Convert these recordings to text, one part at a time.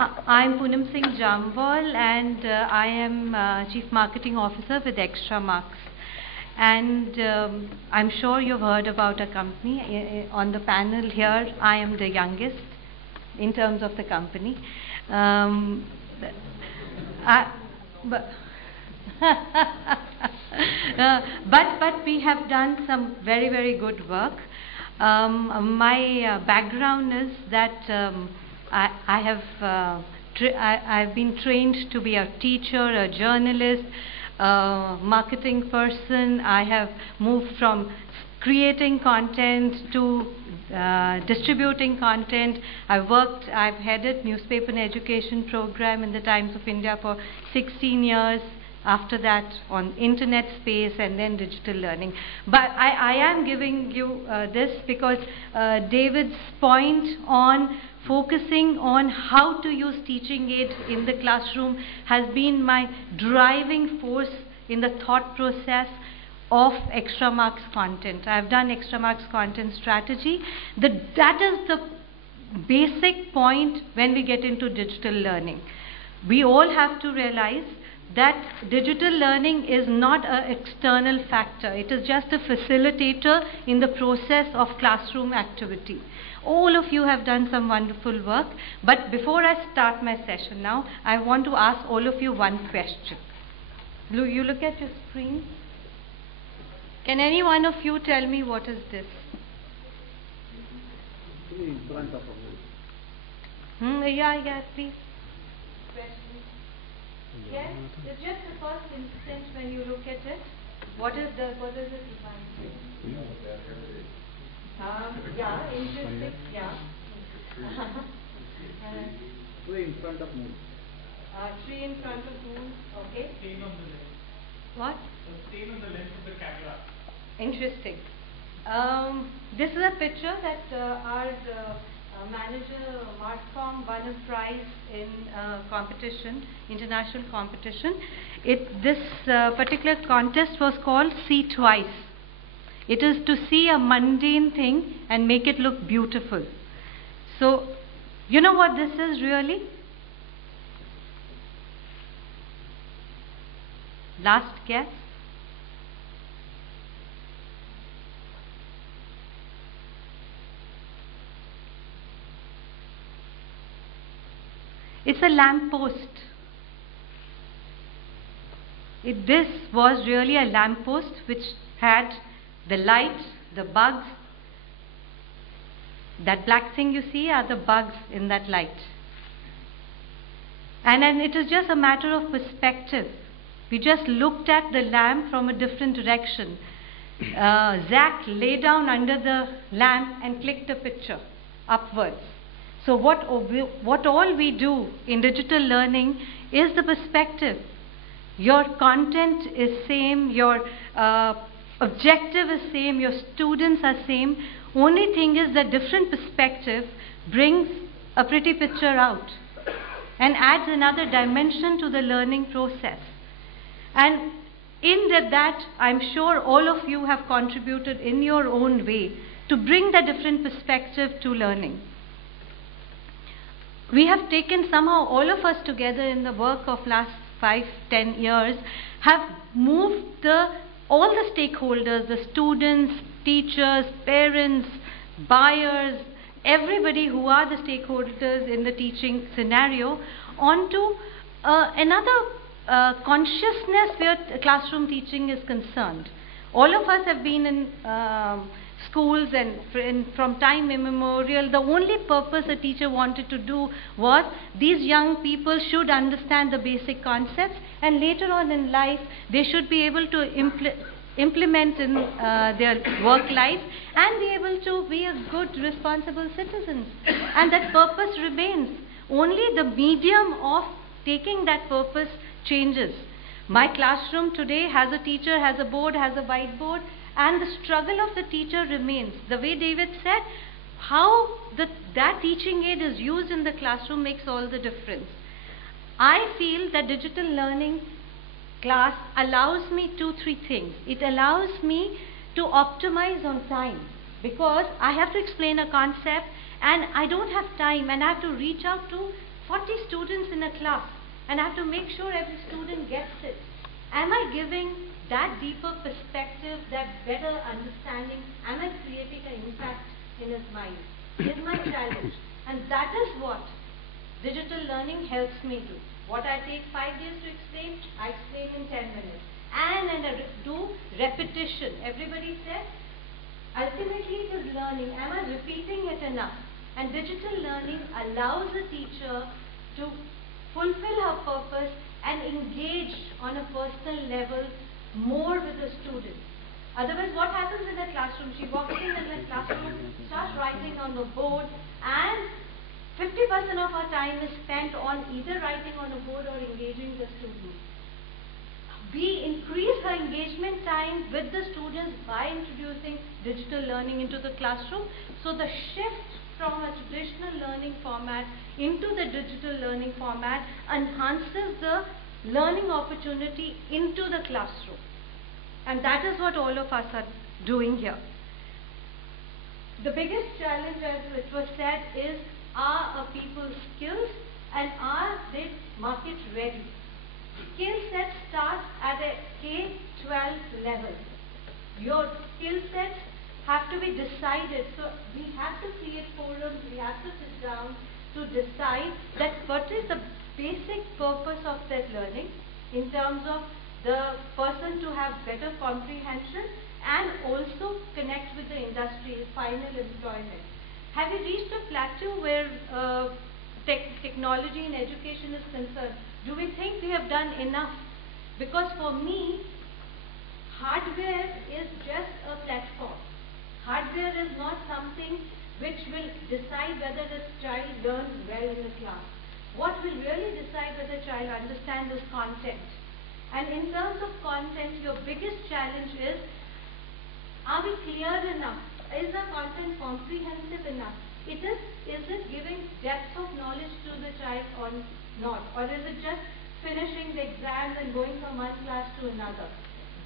I'm Poonam Singh Jamwal, and I am Chief Marketing Officer with Extra Marks. And I'm sure you've heard about our company. On the panel here, I am the youngest in terms of the company. But we have done some very, very good work. My background is that I've been trained to be a teacher, a journalist, a marketing person. I have moved from creating content to distributing content. I've headed newspaper and education program in the Times of India for 16 years. After that, on internet space and then digital learning. But I am giving you this because David's point on focusing on how to use teaching aids in the classroom has been my driving force in the thought process of Extra Marks content. I've done Extra Marks content strategy. That is the basic point when we get into digital learning. We all have to realize that digital learning is not an external factor. It is just a facilitator in the process of classroom activity. All of you have done some wonderful work, but before I start my session now, I want to ask all of you one question. You look at your screen. Can any one of you tell me what is this? In front of us. Yeah, please. Yes, it's just the first instant when you look at it. What is it remind you? Yeah, interesting. Yeah. Tree in front of moon. Tree in front of moon. Okay. Stain on the lens. What? The stain on the lens of the camera. Interesting. This is a picture that our manager Martcom won a prize in competition, international competition. This particular contest was called See Twice. It is to see a mundane thing and make it look beautiful. So, you know what this is really? Last guess? It's a lamp post. This was really a lamp post which had the light, the bugs. That black thing you see are the bugs in that light. And it is just a matter of perspective. We just looked at the lamp from a different direction. Zach lay down under the lamp and clicked a picture upwards. So what all we do in digital learning is the perspective. Your content is same, your objective is same, your students are same. Only thing is that different perspective brings a pretty picture out and adds another dimension to the learning process. And in that, I'm sure all of you have contributed in your own way to bring the different perspective to learning. We have taken somehow all of us together in the work of last 5-10 years, have moved all the stakeholders, the students, teachers, parents, buyers, everybody who are the stakeholders in the teaching scenario onto another consciousness where classroom teaching is concerned. All of us have been in schools and from time immemorial, the only purpose a teacher wanted to do was these young people should understand the basic concepts, and later on in life they should be able to implement in their work life and be able to be a good responsible citizens, and that purpose remains. Only the medium of taking that purpose changes. My classroom today has a teacher, has a board, has a whiteboard, and the struggle of the teacher remains. The way David said, how that teaching aid is used in the classroom makes all the difference. I feel that digital learning class allows me 2-3 things. It allows me to optimize on time, because I have to explain a concept and I don't have time, and I have to reach out to 40 students in a class, and I have to make sure every student gets it. Am I giving that deeper perspective, that better understanding? Am I creating an impact in his mind? Is my challenge. And that is what digital learning helps me do. What I take 5 days to explain, I explain in 10 minutes. And I do repetition. Everybody said, ultimately it is learning. Am I repeating it enough? And digital learning allows a teacher to fulfill her purpose and engage on a personal level more with the student. Otherwise, what happens in the classroom? She walks in the classroom, starts writing on the board, and 50% of her time is spent on either writing on a board or engaging the student. We increase her engagement time with the students by introducing digital learning into the classroom. So the shift from a traditional learning format into the digital learning format enhances the learning opportunity into the classroom. And that is what all of us are doing here. The biggest challenge, as it was said, is are people's skills and are they market ready? Skill sets start at a K-12 level. Your skill sets have to be decided. So we have to create forums, we have to sit down to decide that what is the basic purpose of that learning in terms of the person to have better comprehension and also connect with the industry, final employment. Have we reached a plateau where technology in education is concerned? Do we think we have done enough? Because for me, hardware is just a platform. Hardware is not something which will decide whether the child learns well in the class. What will really decide whether the child understands is content. And in terms of content, your biggest challenge is, are we clear enough? Is the content comprehensive enough? Is it giving depth of knowledge to the child or not? Or is it just finishing the exams and going from one class to another?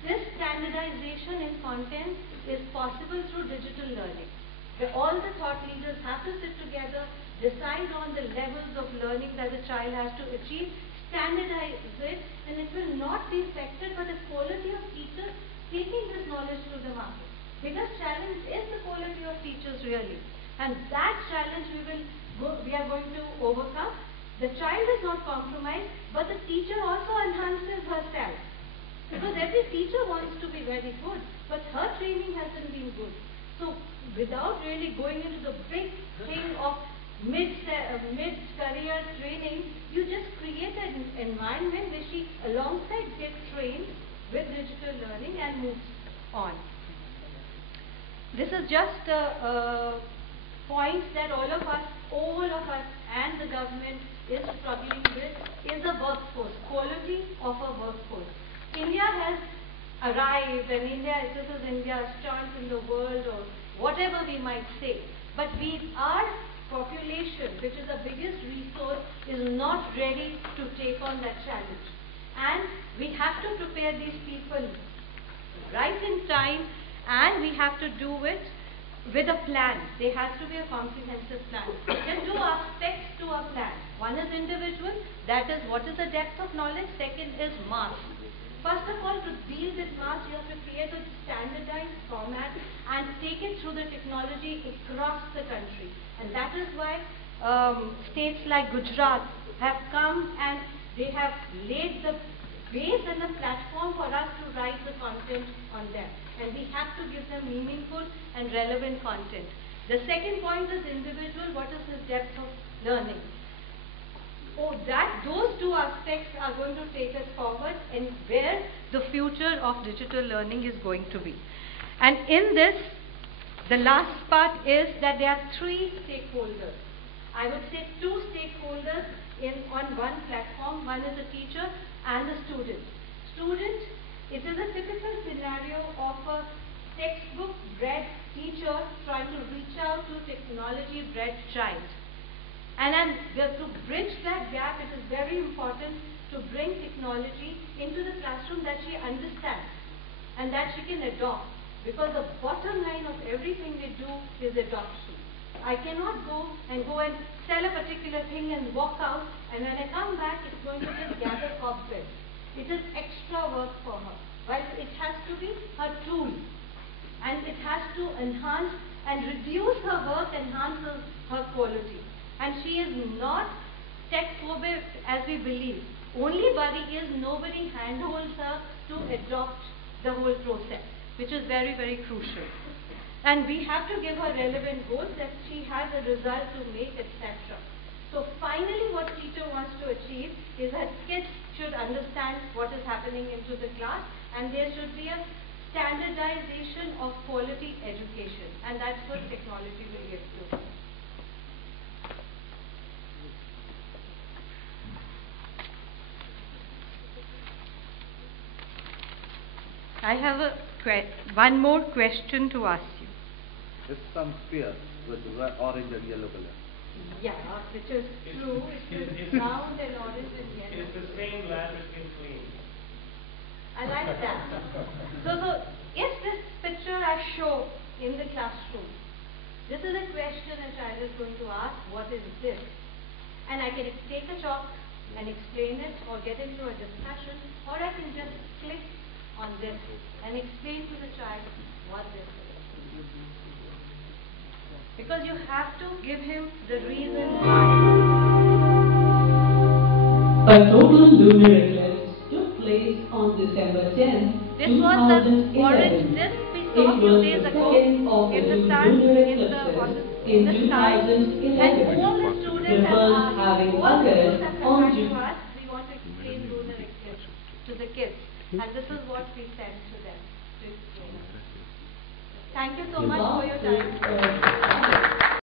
This standardization in content is possible through digital learning, where all the thought leaders have to sit together, decide on the levels of learning that the child has to achieve, standardize it, and it will not be affected by the quality of teachers taking this knowledge to the market. Biggest challenge is the quality of teachers really. And that challenge we are going to overcome. The child is not compromised, but the teacher also enhances herself. Because every teacher wants to be very good, but her training hasn't been good. So without really going into the big thing of mid-career training, you just create an environment where she alongside gets trained with digital learning and moves on. This is just points that all of us and the government is struggling with is the workforce, quality of a workforce. India has arrived, and this is India's chance in the world, or whatever we might say. But our population, which is the biggest resource, is not ready to take on that challenge. And we have to prepare these people right in time, and we have to do it with a plan. There has to be a comprehensive plan. There are two aspects to a plan. One is individual, that is what is the depth of knowledge. Second is mass. First of all, to deal with mass, you have to create a standardized format and take it through the technology across the country. And that is why states like Gujarat have come and they have laid the base and the platform for us to write the content on them. And we have to give them meaningful and relevant content. The second point is individual. What is the depth of learning? Those two aspects are going to take us forward and where the future of digital learning is going to be. And in this, the last part is that there are three stakeholders. I would say two stakeholders on one platform. One is the teacher and the student. Student, it is a typical scenario of a textbook-bred teacher trying to reach out to technology-bred child. And to bridge that gap, it is very important to bring technology into the classroom that she understands and that she can adopt. Because the bottom line of everything we do is adoption. I cannot go and sell a particular thing and walk out And when I come back, it's going to just gather cobwebs. It is extra work for her. While it has to be her tool. And it has to enhance and reduce her work, enhances her quality. And she is not tech-phobic as we believe. Only worry is nobody handholds her to adopt the whole process, which is very, very crucial. And we have to give her relevant goals that she has a result to make, etc. So finally what teacher wants to achieve is that kids should understand what is happening into the class, and there should be a standardization of quality education, and that's what technology will give to. I have one more question to ask you. It's some spear with orange and yellow color. Yeah, which is true. It is round and orange and yellow. It's the same land which can clean. I like that. So if this picture I show in the classroom, this is a question a child is going to ask, what is this? And I can take a chalk and explain it, or get into a discussion, or I can just click on this and explain to the child what this is. Because you have to give him the reason why. A total lunar eclipse took place on December 10, This was the orange 2011. disc we It saw a few was days the ago second of in the the sun, lunar in the eclipses sky, in and 2011. all the students The have first asked, having all the occurred schools have on come back June. to us, we want to explain lunar eclipse to the kids, and this is what we send to them to explain. Thank you so much for your time.